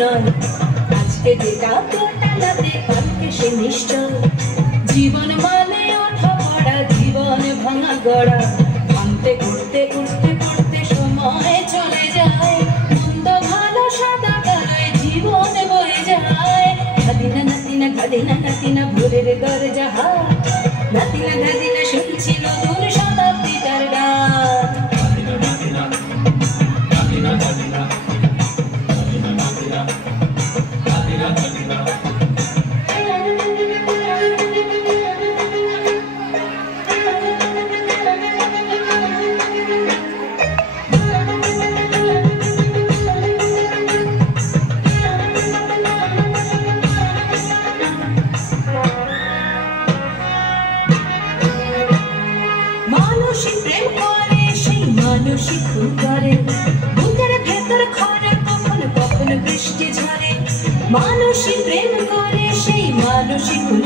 নয়। আজকে যেটা দোটালাতে কালকে সে নিশ্চয়। জীবন মানে ওঠা পড়া, জীবন ভাঙা গড়া, ভাঙতে উঠতে উঠতে পড়তে সময় চলে যায়। মন্দ ভালো সাদা কালোয় জীবন বয়ে যায়। গাদিনা নাতিনা গাদিনা নাতিনা ভোরের দরজা হাত, নাতিনা গাদিনা শুনছিল দূর শতাব্দীটার গান। মানুষই প্রেম করে, সেই মানুষই খুন করে। বুকের ভেতর খরা কখন কখন বৃষ্টি ঝরে। মানুষই প্রেম করে, সেই মানুষই খুন